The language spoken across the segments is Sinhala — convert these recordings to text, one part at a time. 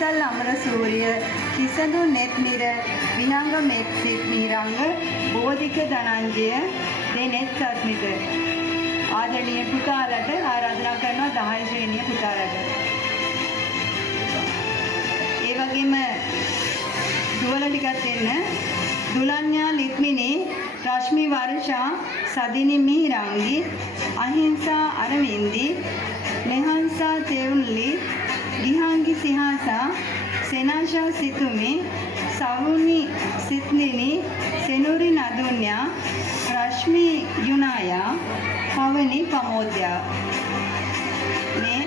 කුසල් අමරසූරිය, කිසඳු නෙත්නිර, විහංග මෙත්සිට නිරංග, බෝධික ධනංජය දෙනෙත් සත්මිත. ආදරණීය පුතාලට ආරාධනා කරනවා 10 ශ්‍රේණිය පුතාලට. ඒ වගේම දුවල ටිකක් එන්න. දුලඤ්ඤා ලිත්මිනී, රශ්මි වර්ෂා, සදිනි මිහිරංගි, අහිංසා අරවින්දි, මෙහන්සා තෙවුන්ලි, ගිහාංගි සිහාසා, සෙනාෂා සිතුමි, සවුනි සිත්නිනි, සෙනුරි නදුන්‍යා, රශ්මි යුනායා, පවනි පමෝද්‍යා. මේ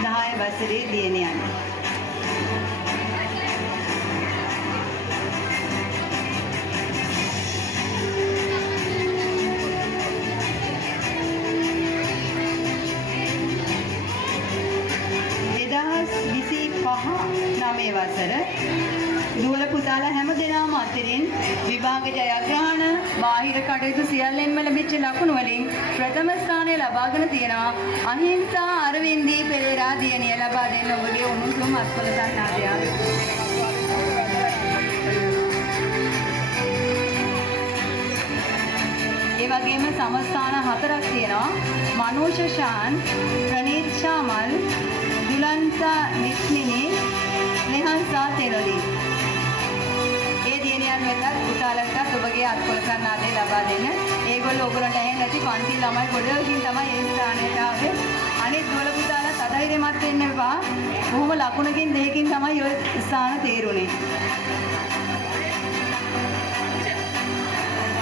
10 වසරේ දියණියන්. නවයේ වසර දුවල පුතාලා හැම දිනම අතරින් විභාග ජයග්‍රහණ බාහිර කටයුතු සියල්ලෙන්ම ලැබිච්ච ලකුණු වලින් ප්‍රථම ස්ථානය ලබාගෙන තියෙනවා. අහිංසා අරවින්දී පෙරේරා දියණිය ලබා දෙන්න ඔබගේ උණුසුම් අත්පොල සන්නාදයක්. ඒ වගේම සමස්ථාන 4ක් තියෙනවා. මනෝෂ ශාන්, ප්‍රනීත් ශාමල්, දුලන්සා නිස්මිනී, මෙහන්සා තෙරලි. ඒ දියණියන් වෙතත් පුතාලටත් ඔබගේ අත්පොල සන්නාදය ලබා දෙන්න. ඒගොල්ලෝ ඔයගොල්ලන්ට ඇහෙන්නේ නැති පන්ති ළමයි ගොඩකින් තමයි ඒ ස්ථානයට ආවේ. අනිත් දුවල පුතාලා සදෛර්යමත් වෙන්න එපා. බොහොම ලකුණකින් දෙකකින් තමයි ඔය ස්ථාන තේරුනේ.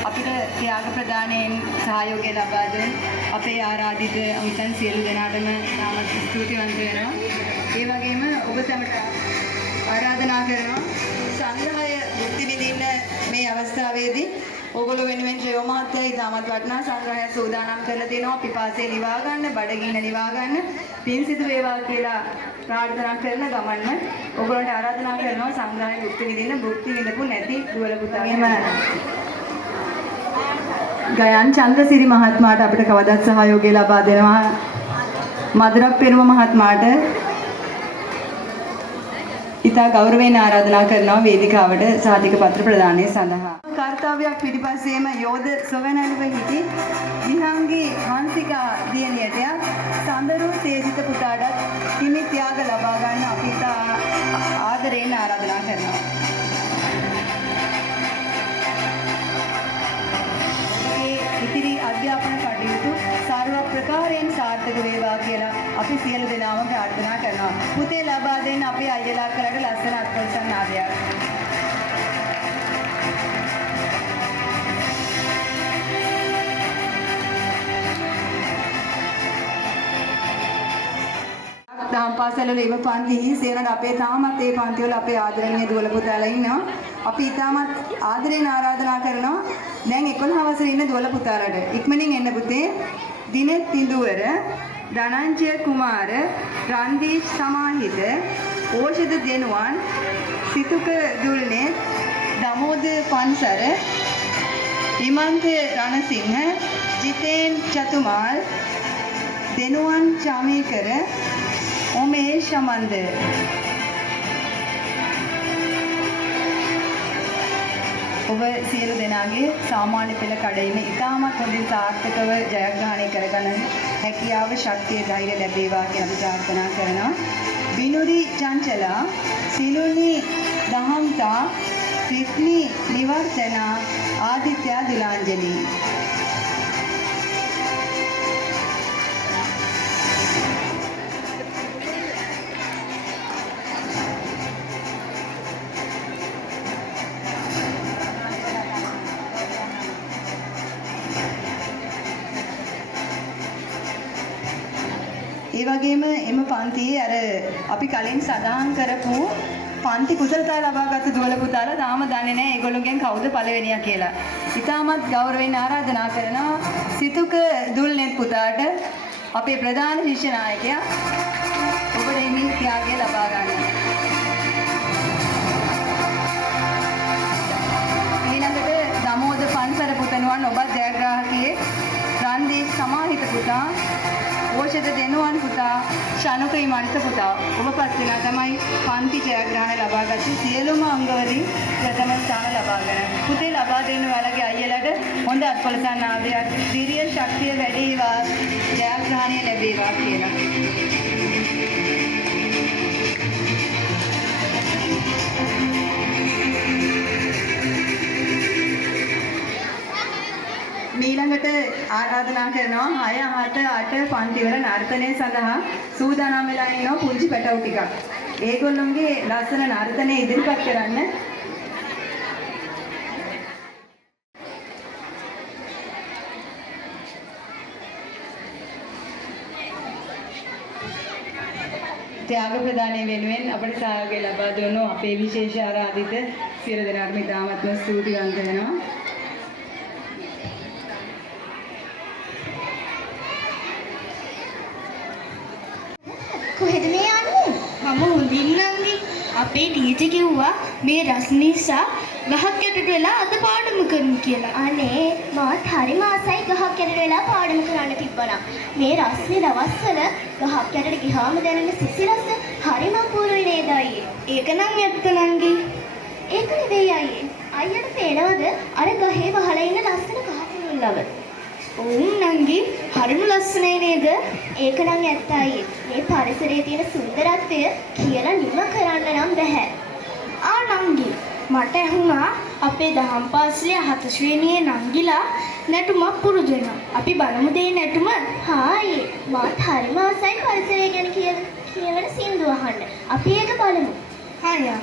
අපිට ත්‍යාග ප්‍රදානයෙන් සහයෝගය ලබා දුන් අපේ ආරාධිත අමිතන් සියලු දෙනාටම තාමත් ස්තුතිවන්ත වෙනවා. ඒ වගේම ඔබ සැමට ආරාධනා කරනවා සංග්‍රහය මුක්ති විඳින්න මේ අවස්ථාවේදී ඕගොල්ලෝ වෙනුවෙන් ශ්‍රේව මහත්තයා ඉතාමත් වටිනා සංග්‍රහයක් සූදානම් කරලා තියෙනවා. පිපාසය නිවා ගන්න, බඩගින්න නිවා ගන්න, පින් සිදු වේවා කියලා ප්‍රාර්ථනා කරන ගමන්ම ඕගොල්ලන්ට ආරාධනා කරනවා සංග්‍රහය මුක්ති විඳින්න. මුක්ති විඳපු නැති දුවල පුතාලා ගයන් චන්ද්‍රසිරි මහත්මයාට අපිට කවදාත් සහයෝගය ලබා දෙනවා. මధుරක් පෙරුම මහත්මයාට ඉතා ගෞරවයෙන් ආරාධනා කරනවා වේදිකාවට සාතික පත්‍ර ප්‍රදානය සඳහා. කාර්යයක් පිටිපස්සේම යෝධ සොවනලුව හිටි විහංගී හංසිකා දියණියට සඳරු තේසිත පුතාටත් හිමි ත්‍යාග ලබා ගන්න අපි ආදරයෙන් ආරාධනා කරනවා. ඉතිරි අධ්‍යාපන කටයුතු සර්ව ප්‍රකාරයෙන් සාර්ථක වේවා කියලා අපි සියලු දෙනාම ප්‍රාර්ථනා කරනවා. පුතේ ලබා දෙන්න අපේ අයියලා කරට ලස්සන අත්පොල සන්නාදයක්. දහම් පාසල වල ඉව පන්ති හිසේනට අපේ තාමත් ඒ පන්ති වල අපේ ආදරණීය දුවල පුතාලා ඉන්නවා. අපි ඊටමත් ආදරෙන් ආරාධනා කරනවා දැන් 11 වසරේ ඉන්න දුවල පුතාලට ඉක්මනින් එන්න පුතේ. දිනෙත් තිඳුවර, ධනංජය කුමාර, රන්දීෂ් සමාහිත, ඕෂධ දෙනුවන්, සිතුක දුල්නෙත්, දමෝද පන්සර, හිමන්ත රණසිංහ, ජිතේන් චතුමාල්, දෙනුවන් චාමීකර, උමේෂ් සමන්ද. ඔබ සියලු දෙනාගේ සාමාන්‍ය පෙළ කඩයිම ඉතාමත් හොඳින් සාර්ථකව ජයග්‍රහණය කරගන්න හැකියාව, ශක්තිය, ධෛර්යය ලැබේවා කියලා අපි ප්‍රාර්ථනා කරනවා. විනුරි චංචලා, සිලුනි දහම්තා, ක්‍රිස්නි නිවර්තනා, ආදිත්‍යා දුලාංජලි. ඒ වගේම එම පන්තියේ අර අපි කලින් සඳහන් කරපු පන්ති කුසලතා ලබාගත් දුවල පුතාලා තාම දන්නේ නැහැ ඒගොල්ලෝගෙන් කවුද පළවෙනියා කියලා. ඉතාමත් ගෞරවයෙන් ආරාධනා කරනවා සිතුක දුල්නෙත් පුතාට අපේ ප්‍රධාන ශිෂ්‍ය නායකයා ඔබට එමින් ත්‍යාගය ලබා ගන්න. ඊළඟට දමෝද පන්සර පුතණුවන් ඔබත් ජයග්‍රාහකයේ රන්දීප් සමාහිත පුතා ඕෂධ දෙනුවන් පුතා, ශනුක්‍රීමන්ත පුතා. ඔබ පස් දෙනා තමයි පන්ති ජයග්‍රහණ ලබාගත්තේ සියලුම අංගවලින් ප්‍රථම ස්ථාන ලබාගෙන. පුතේ ලබා දෙන්න ඔයාලගේ අයියලට හොඳ අත්පොලසන් ආදරයක්, ධෛර්ය ශක්තිය වැඩි වේවා, ජයග්‍රහණය ලැබේවා කියලා. ඊළඟට ආරාධනා කරනවා 6 7 8 පන්තිවල නර්තනය සඳහා සූදානම් වෙලා ඉන්න පුංචි පැටවු ටිකක්. ඒගොල්ලොන්ගේ ලස්සන නර්තනය ඉදිරිපත් කරන්න. ත්‍යාග ප්‍රදානය වෙනුවෙන් අපට සහයෝගය ලබා දුන්නු අපේ විශේෂ ආරාධිත සියලු දෙනාටම ඉතාමත්ම ස්තුතිවන්ත වෙනවා. කොහෙද මේ යන්නේ? මම හොඳින් නංගි. අපේ ටීචර් කිව්වා මේ රස්නිසා ගහක් යටට වෙලා අද පාඩම කරමු කියලා. අනේ මාත් හරිම ආසයි ගහක් යටට වෙලා පාඩම කරන්න තිබ්බනම්. මේ රස්නි දවස්වල ගහක් යටට ගියාම දැනෙන සිසිලස හරිම අපූර්වයි නේද අයියේ? ඒක නම් ඇත්ත නංගි. ඒක නෙවෙයි අයියේ. අයියට පේනවද අර ගහේ වහලා ඉන්න ලස්සන ගහ කුරුල්ලව? නංගි හරිම ලස්සනයි නේද? ඒක නම් ඇත්ත අයියේ. මේ පරිසරයේ තියෙන සුන්දරත්වය කියලා නිම කරන්න නම් බෑ. නංගි මට ඇහුණා අපේ දහම් පාසලේ 4 ශ්‍රේණියේ නංගිලා නැටුමක් පුරුදු වෙනවා. අපි බලමු දෙය නැටුම. අයියේ මාත් හරිම ආසයි පරිසරය ගැන කියවන සින්දු අහන්න. අපි ඒක බලමු. හරියා.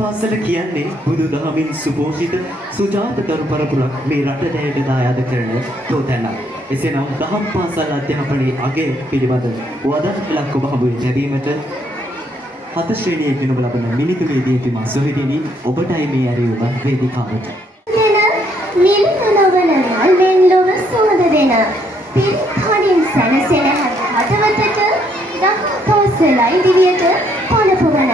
පාසල කියන්නේ බුදුදහමින් සුපෝෂිත සුජාතකරු පරපුරක් මේ රටට දායාද කරන තෝතැන්නක්. එසේනම් දහම් පාසල් අධ්‍යාපනයේ අගය පිළිබඳ වදන්ලක් ඔබ හමුවේ ලැබීමට 7 ශ්‍රේණියේ ඉගෙන ලබන මිනිතුමේදී පිමා සොහිදිනි ඔබටයි මේ ඇරී ඔබ වේදිකාවට. නිල් මනවන මල්ෙන් ලොව සෝද දෙන පින් කඩින් සැනසෙන හදවතට දහම් පාසලයි දිවියට පළපුවන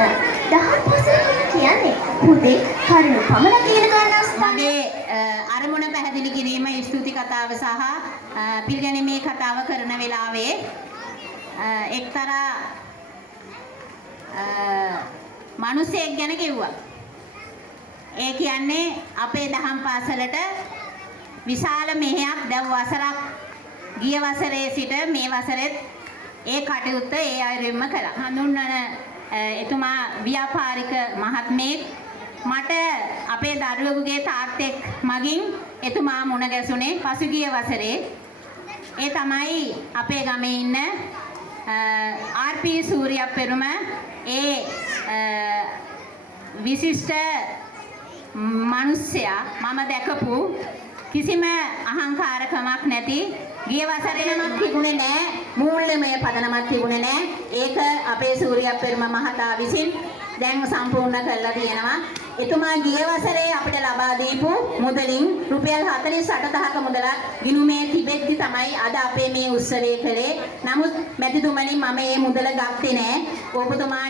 දහම් පාසල කියන්නේ පුතේ කරුණු පමණ කියන කාරණා මගේ අරමුණ පැහැදිලි කිරීම ස්තුති කතාව සහ පිළිගැනීමේ කතාව කරන වෙලාවේ එක්තරා මිනිසෙක් ගැන කිව්වා. ඒ කියන්නේ අපේ දහම් පාසලට විශාල මෙහෙයක් දැන් වසරක් ගිය වසරේ සිට මේ වසරෙත් ඒ කටයුත්ත ඒ අයුරින්ම කළා. හඳුන්වන එතුමා ව්‍යාපාරික මහත්මයෙක් මට අපේ දරුවෙකුගේ තාත්තෙක් මගින් එතුමා මුණ ගැසුනේ පසුගිය වසරේ. ඒ තමයි අපේ ගමේ ඉන්න ආර්.පී. සූරියප්පෙරුම ඒ විශිෂ්ට මිනිසයා මම දැකපු කිසිම අහංකාරකමක් නැති ගිය වසරේ නමක් තිබුණේ නැහැ, මූල්‍යමය පදනමක් තිබුණේ නැහැ. ඒක අපේ සූරියප්පෙරුම මහතා විසින් දැන් සම්පූර්ණ කරලා තියෙනවා. එතුමා ගිය වසරේ අපිට ලබා දීපු මුදලින් රුපියල් 48,000ක මුදලක් ගිණුමේ තිබෙද්දි තමයි අද අපේ මේ උත්සවය කළේ. නමුත් මැතිතුමනි මම මේ මුදල ගත්තේ නැහැ. ඔබතුමා